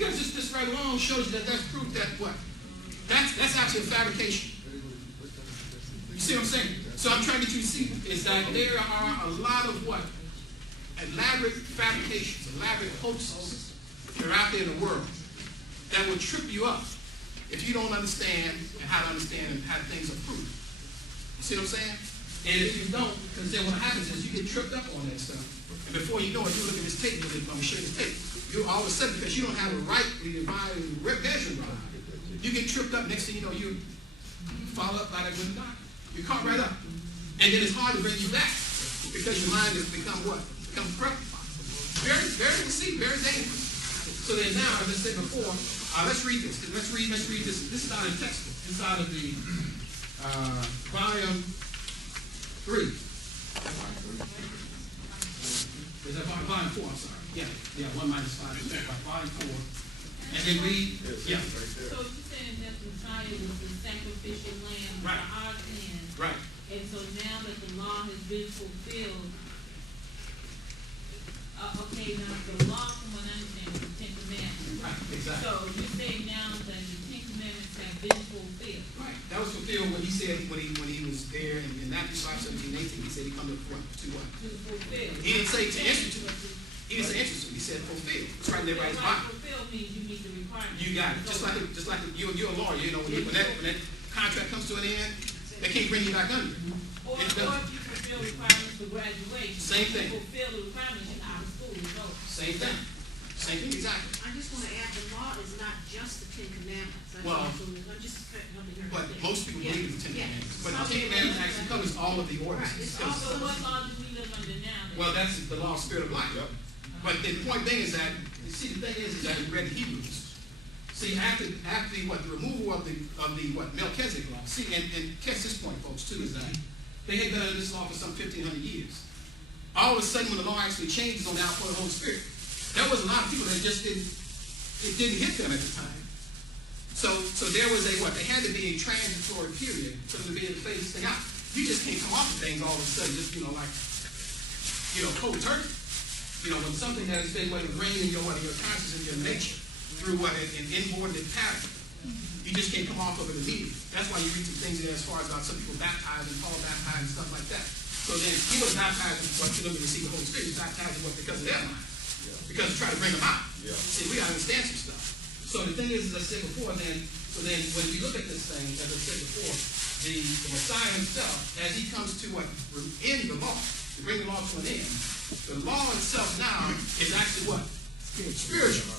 Because this right alone shows you that that's proof that what? That's actually a fabrication. You see what I'm saying? So I'm trying to get you to see is that there are a lot of what? Elaborate fabrications, elaborate hoaxes that are out there in the world that will trip you up if you don't understand and how to understand and how things are proved. You see what I'm saying? And if you don't, because then what happens is you get tripped up on that stuff. And before you know it, you look at this tape, let me show you this tape. You all of a sudden, because you don't have a rightly divine measure rod, you get tripped up. Next thing you know, you fall up by that good doctor. You're caught right up. And then it's hard to bring you back because your mind has become what? Become corrupt. Very, very deceived, very dangerous. So then now, as I said before, let's read this. Let's read this. This is out of the textbook, inside of the volume 3. Is that volume 4? I'm sorry. Yeah, 1 minus 5 is volume 4. And then read, yeah. So you're saying that the Messiah was the sacrificial lamb for our sins. Right. And so now that the law has been fulfilled, okay, now the law, from what I understand, is the Ten Commandments. Right, exactly. So you're saying now that the Ten Commandments have been fulfilled. Right. That was fulfilled when he said, when he was there in Matthew 5:17-18, he said he come to what? To what? To fulfill. He didn't say to institute. He didn't say institute. He said fulfill. It's right there by his Bible. Fulfill means you meet the requirements. You got it. Just like you're a lawyer, you know, when that contract comes to an end, they can't bring you back under it. Or if you fulfill requirements for graduation. Same thing. You fulfill the requirements, you're out of school. No. Same thing. Same thing, exactly. I just want to add, the law is not just the Ten Commandments. Well, but most people believe in the Ten Commandments. But the Ten Commandments actually covers all of the ordinances. Also, what law do we live under now? Well, that's the law of spirit of life. Yep. But the point being is that, you see, the thing is that we read the Hebrews. See, after the removal of the Melchizedek law. See, and catch this point, folks, too, is that they had been under this law for some 1,500 years. All of a sudden, when the law actually changes on the outpour of the Holy Spirit, there was a lot of people that just didn't hit them at the time. So there was there had to be a transitory period for them to be able to phase this thing out. You just can't come off of things all of a sudden, just, cold turkey. When something that has been ingrained in your conscience and your nature through an inordinate pattern, you just can't come off of it immediately. That's why you read some things there as far as about some people baptized and Paul baptized and stuff like that. So then he was baptized in what you look to receive the Holy Spirit. He was baptized in what? Because of their mind. Because to try to bring them out. Yeah. See, we gotta understand some stuff. So the thing is, as I said before, then when we look at this thing, as I said before, the Messiah himself, as he comes to end the law, to bring the law to an end, the law itself now is actually what? Spiritual.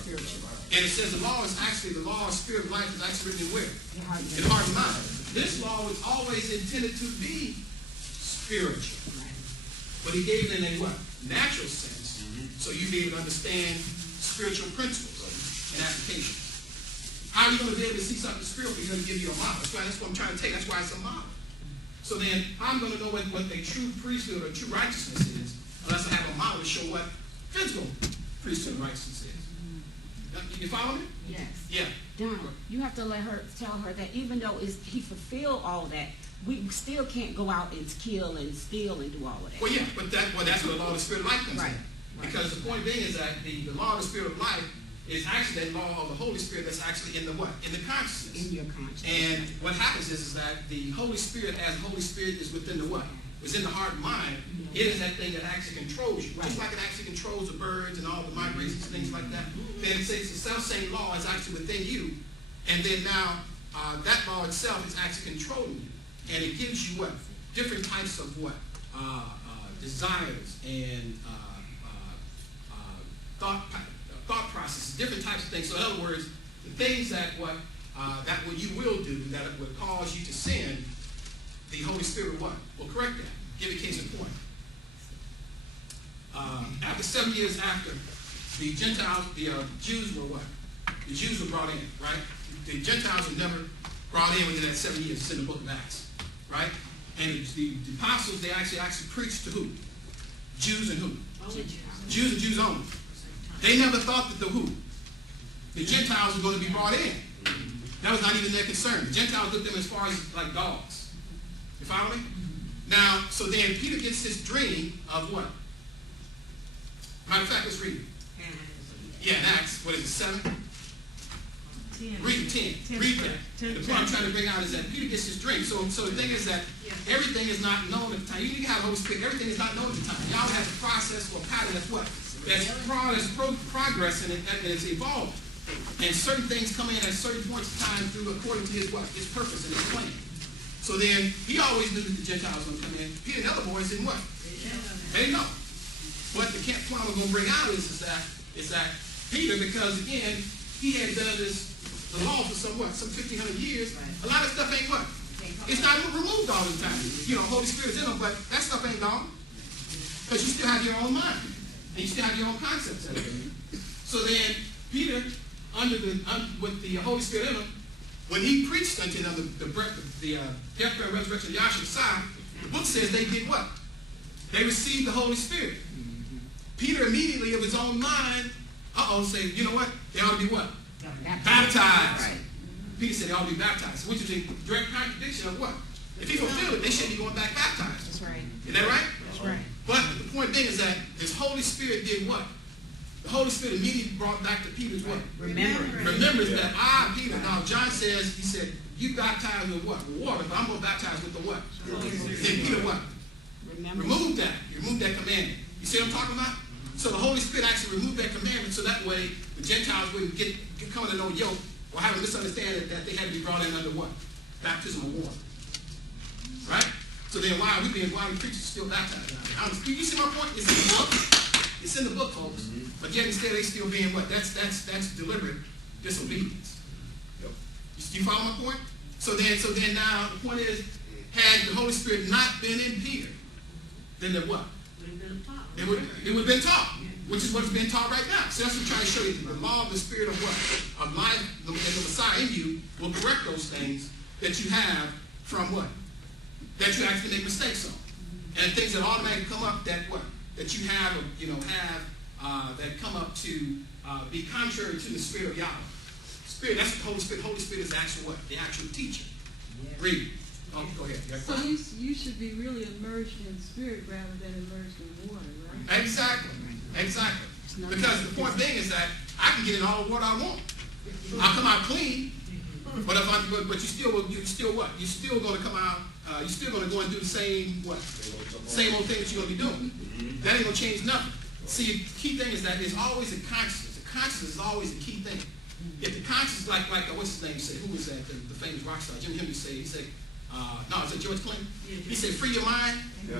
And it says the law is actually, the law of spirit of life is actually written in where? In heart and mind. This law was always intended to be spiritual. But he gave it in a what? Natural sense. So you'd be able to understand spiritual principles and applications. How are you going to be able to see something spiritual? He's going to give you a model. That's what I'm trying to take. That's why it's a model. So then I'm going to know what a true priesthood or true righteousness is unless I have a model to show what physical priesthood righteousness is. You follow me? Yes. Yeah. Donna, you have to tell her that even though he fulfilled all that, we still can't go out and kill and steal and do all of that. Well, yeah, but that's where the law of the spirit of life comes in. Because the point being is that the law of the spirit of life is actually that law of the Holy Spirit that's actually in the what? In the consciousness. In your consciousness. And what happens is that the Holy Spirit, as the Holy Spirit is within the what? Is in the heart and mind. It is that thing that actually controls you. Just like it actually controls the birds and all the migrations, things like that. Then it says the self-same law is actually within you. And then now that law itself is actually controlling you. And it gives you what? Different types of what? Desires and thought processes, different types of things. So in other words, the things that what you will do that would cause you to sin, the Holy Spirit what? Will correct that. Give a case in point. After 7 years after, the Gentiles, the Jews were what? The Jews were brought in, right? The Gentiles were never brought in within that 7 years. It's in the book of Acts, right? And the apostles, they actually preached to who? Jews and who? Jews and Jews only. They never thought that the Gentiles were going to be brought in. That was not even their concern. The Gentiles looked at them as far as like dogs. You follow me? Now, so then Peter gets this dream of what? Matter of fact, let's read it. Yeah, in Acts, what is it, 7? Read 10. Read that. The point I'm trying to bring out is that Peter gets his drink. So the thing is that everything is not known at the time. You need to have the Holy Spirit. Everything is not known at the time. Y'all have a process or a pattern that's what? That's progress and it's evolved. And certain things come in at certain points of time through according to his what? His purpose and his plan. So then he always knew that the Gentiles were going to come in. Peter and the other boys didn't what? They didn't know. What the point I'm going to bring out is that Peter, because again, he had done the law for some 1,500 years. A lot of stuff ain't what? It's not removed all the time. You know, Holy Spirit's in them, but that stuff ain't gone. Because you still have your own mind. And you still have your own concepts of it. So then, Peter, with the Holy Spirit in him, when he preached unto them the death, burial, and resurrection of Yahshua Messiah, the book says they did what? They received the Holy Spirit. Peter immediately of his own mind, said, you know what? They ought to be what? Baptized. Right. Peter said they ought to be baptized, which is a direct contradiction of what? If he fulfilled it, they should be going back baptized. That's right. Is that right? That's right. But the point being is that his Holy Spirit did what? The Holy Spirit immediately brought back to Peter's what? Remembrance that, Peter. Now, John says, he said, you baptize with what? With water, but I'm going to baptize with the what? Then Peter what? Remove that. Remove that commandment. You see what I'm talking about? So the Holy Spirit actually removed that commandment so that way the Gentiles wouldn't come under no yoke or have a misunderstanding that they had to be brought in under what? Baptism of water. Right? So then why are we preachers still baptized? You see my point? It's in the book. It's in the book, folks. But yet instead they still being what? That's deliberate disobedience. Yep. You follow my point? So then now the point is, had the Holy Spirit not been in Peter, then the what? It would have been taught, which is what's being taught right now. So that's what I'm trying to show you. The law of the Spirit of what? Of life, and the Messiah in you will correct those things that you have from what? That you actually make mistakes on. And things that automatically come up that what? That you have that come up to be contrary to the Spirit of Yahweh. Spirit, that's the Holy Spirit. Holy Spirit is the actual what? The actual teacher. Yeah. Read. Oh, go ahead. So you should be really immersed in spirit rather than immersed in water, right? Exactly. Because the point being is that I can get in all the water I want. I'll come out clean, but you still what? You're still going to come out. You're still going to go and do the same what? Same old thing that you're going to be doing. That ain't going to change nothing. See, the key thing is that there's always a consciousness. The consciousness is always the key thing. If the consciousness, like what's his name say? Who was that? The famous rock star, Jim Henry said. He said. Is it George Clinton? He said, free your mind. Yeah.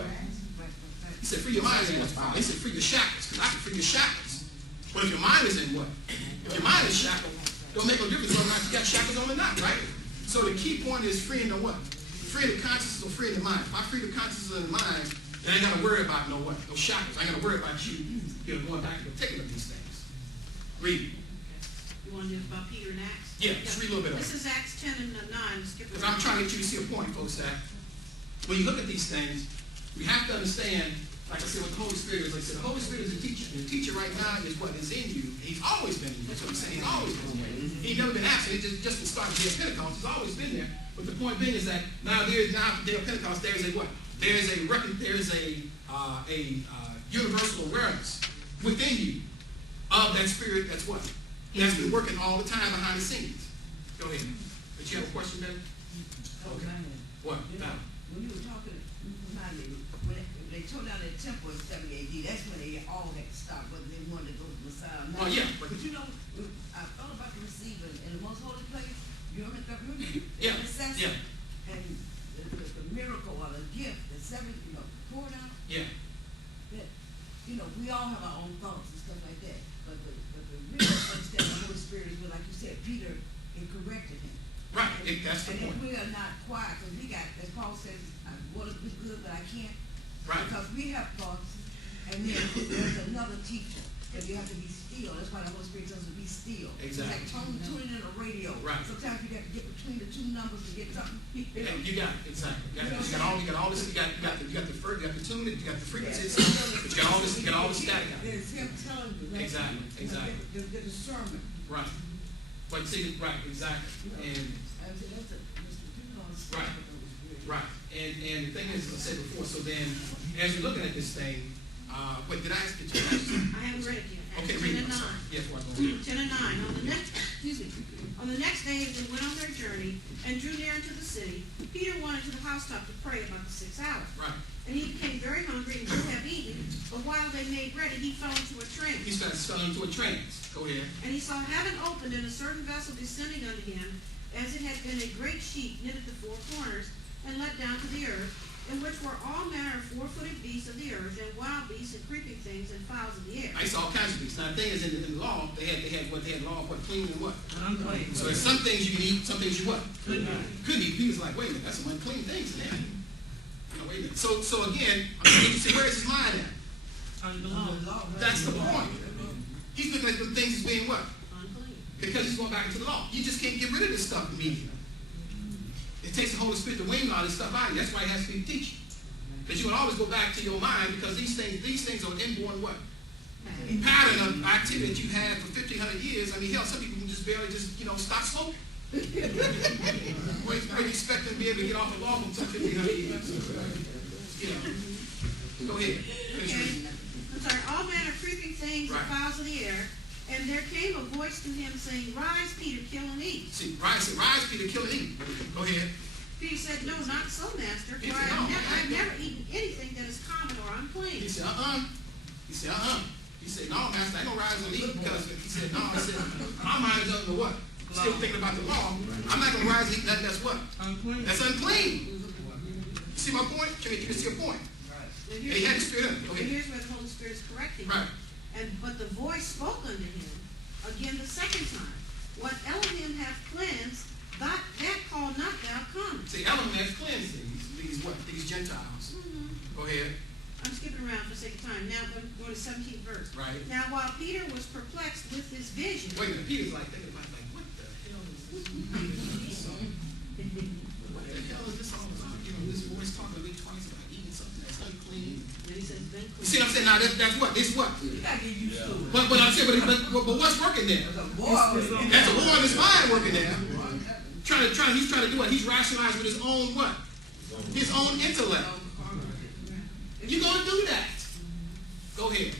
He said, free your mind. He said, free your shackles. Because I can free your shackles. But if your mind is in what? If your mind is shackled, don't make no difference whether or not you got shackles on or not, right? So the key point is freeing the what? Freeing the consciousness or freeing the mind. If I free the consciousness of the mind, then I ain't got to worry about no shackles. I ain't got to worry about you going back and taking of these things. Read. You want to know about Peter and Acts? Yeah, just read a little bit of it. This is Acts 10 and 9. Because I'm trying to get you to see a point, folks, that when you look at these things, we have to understand, like I said, what the Holy Spirit is. Like I said, the Holy Spirit is a teacher. And the teacher right now is what is in you. He's always been in you. That's what I'm saying. He's always been there. He's never been absent. It just started the day of Pentecost. He's always been there. But the point being is that now the day of Pentecost, there is a what? There is a universal awareness within you of that Spirit that's what? That's been working all the time behind the scenes. Go ahead. Did you have a question, Ben? Okay. What? When you were talking, when they tore down the temple in 70 AD, that's when they all had to stop, whether they wanted to go to the Messiah. Oh, yeah. But you know, I thought about the receiving in the most holy place. You remember that room? Yeah. Yeah. And the miracle or the gift, the seven, poured out. Yeah. That, we all have our own thoughts and stuff like that. But the real understanding of the Holy Spirit is what, like you said, Peter, it corrected him. Right, that's the point. And we are not quiet, because we got, as Paul says, I want to be good, but I can't. Right. Because we have thoughts, and then there's another teacher, and you have to be still. That's why the Holy Spirit tells us to be still. Exactly. It's like tuning in a radio. Right. Sometimes you got to get between the two numbers to get something. You got it, exactly. You got all this. You got the tune, you got the frequencies, but you got all this static. It's him telling you. Exactly. The discernment. Right. But see, right, exactly. And right. And the thing is, as I said before, so then as you're looking at this thing, wait, did I ask you to? I haven't read it yet. Okay, Acts read 10 it. and 9. Yes, what? 10 and 9. On the next excuse me, on the next day as they went on their journey and drew near into the city, Peter went into the housetop to pray about the 6th hour. Right. And he became very hungry and would have eaten, but while they made ready, he fell into a trance. He fell into a trance. Go ahead. And he saw heaven opened and a certain vessel descending unto him, as it had been a great sheet knit at the four corners, and let down to the earth, in which were all manner of four-footed beasts of the earth, and wild beasts, and creeping things, and fowls of the air. I saw all kinds of beasts. Now, the thing is, in the law, they had law of what, clean and what? Unclean. So there's some things you can eat, some things you what? Couldn't eat. Peter's like, wait a minute, that's some unclean things in there. No, wait a minute. So again, you say, where is his mind at? That's the point. He's looking at the things as being what? Unclean. Because he's going back into the law. You just can't get rid of this stuff immediately. It takes the Holy Spirit to wing all this stuff out of you. That's why he has to be teaching. Because you will always go back to your mind, because these things are inborn what? Pattern of activity that you had for 1,500 years. I mean, hell, some people can just barely stop smoking. Where you expect them to be able to get off the law from some 1,500 years? Go ahead. Okay. I'm sorry, all manner of creeping things and fowls of the air. And there came a voice to him saying, Rise, Peter, kill and eat. See, rise, Peter, kill and eat. Go ahead. Peter said, No, not so, master, for I've never eaten anything that is common or unclean. He said, He said, He said, no, master, I ain't gonna rise and eat, because he said, no, I said, my mind is under what? Still thinking about the law. I'm not gonna rise and eat nothing that's what? Unclean. That's unclean. You see my point? You can see a point. And he had the Spirit in him. Go And ahead. here's where the Holy Spirit is correcting him. Right. But the voice spoke unto him again the second time. What Elohim hath cleansed, that call not thou common. See, Elohim has cleansed these Gentiles. Go ahead. I'm skipping around for the sake of time. Now go to 17th verse. Right. Now while Peter was perplexed with this vision. Wait a minute. Peter's like thinking about what the hell is this? What the hell is this all about? This voice talking to me twice about eating something that's unclean. And he says, See what I'm saying? Now that's what? This what? You gotta get used to it. But I'm saying, but what's working there? There's a war with it. That's a war in his mind working there. He's trying to do what? He's rationalized with his own what? His own intellect. You're going to do that. Go ahead.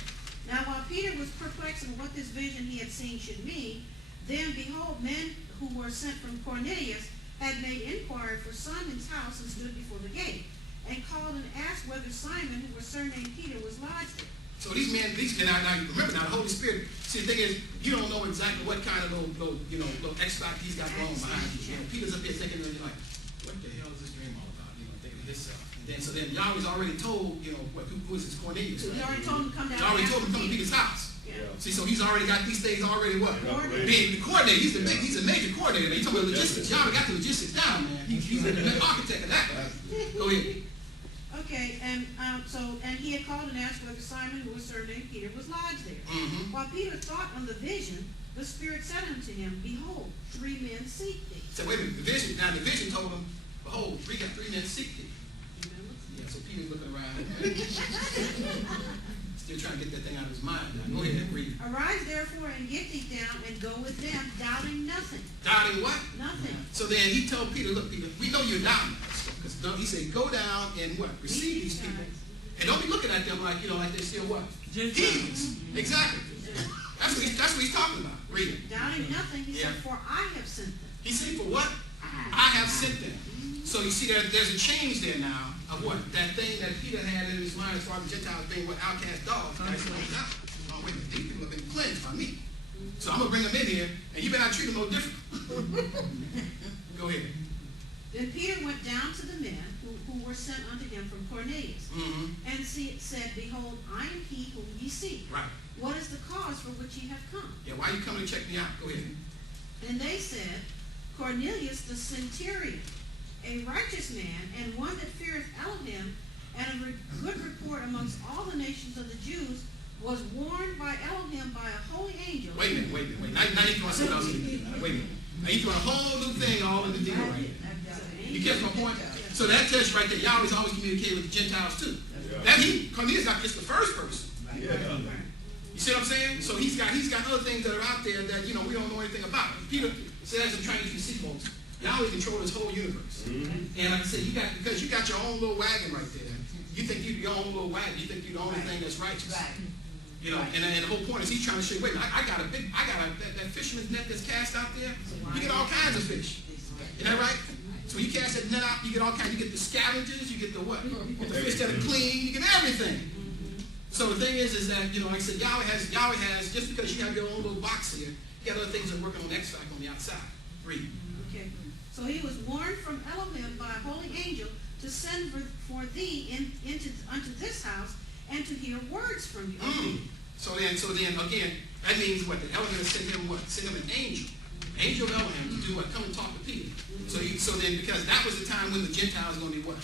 Now while Peter was perplexed in what this vision he had seen should mean, then behold, men who were sent from Cornelius had made inquiry for Simon's house and stood before the gate, and called and asked whether Simon, who was surnamed Peter, was lodged there. So these men, now remember now, the Holy Spirit, see, the thing is, you don't know exactly what kind of little X factor he's got going behind you. Peter's up there thinking, you're like, what the hell is this dream all about? Thinking of himself. And so then Yahweh's already told, who is this Cornelius? So he already told him to come down. He already told him to come to Peter's house. Yeah. See, so he's already got these things already what? Being the coordinator. He's a major coordinator. He told me logistics. Yahweh got the logistics down, man. He's the architect of that. Go ahead. Okay, and he had called and asked whether Simon, who was surnamed Peter, was lodged there. Mm-hmm. While Peter thought on the vision, the Spirit said unto him, Behold, 3 men seek thee. So wait a minute. The vision told him, behold, three men seek thee. Yeah, so Peter's looking around. Still trying to get that thing out of his mind. Now, go ahead and read. Arise therefore and get thee down and go with them, doubting nothing. Doubting what? Nothing. So then he told Peter, look, Peter, we know you're doubting. Because he said, go down and what? Receive these people. And don't be looking at them like they're still what? Heathens. Exactly. That's what he's talking about. Read it. Doubting nothing, he said, for I have sent them. He said, for what? I have sent them. So you see there's a change there now of what? That thing that Peter had in his mind as far as the Gentiles being what? Outcast dogs. Oh, wait a minute. These people have been cleansed by me. So I'm going to bring them in here, and you better not treat them no different. Go ahead. Then Peter went down to the men who were sent unto him from Cornelius, and said, Behold, I am he whom ye seek. Right. What is the cause for which ye have come? Yeah, why are you coming to check me out? Go ahead. And they said, Cornelius the centurion, a righteous man, and one that feareth Elohim, and of good report amongst all the nations of the Jews, was warned by Elohim by a holy angel. Wait a minute. Now you throwing something else in the deal. Wait a minute. Now you throwing a whole new thing all in the deal right here. You get my point? So that tells you right there, Yahweh's always communicating with the Gentiles too. Cornelius not just the first person. You see what I'm saying? So he's got other things that are out there that we don't know anything about. Peter says, I'm trying to see folks. Yahweh controls this whole universe. And like I said, because you got your own little wagon right there. You think you're your own little wagon. You think you're the only thing that's righteous. You know, and the whole point is he's trying to show you, wait, I got that fisherman's net that's cast out there. You get all kinds of fish. Isn't that right? So when you cast that net out, you get all kinds. You get the scavengers, you get the what? The fish that are clean, you get everything. So the thing is that, you know, like I said, Yahweh has, just because you have your own little box here, you got other things that are working on extract on the outside. Read. Okay. So he was warned from Elohim by a holy angel to send for thee unto this house and to hear words from you. So then again, that means what? That Elohim sent him what? Sent him an angel. Angel of Elohim to do what? Come and talk to Peter. So then because that was the time when the Gentiles were going to be what?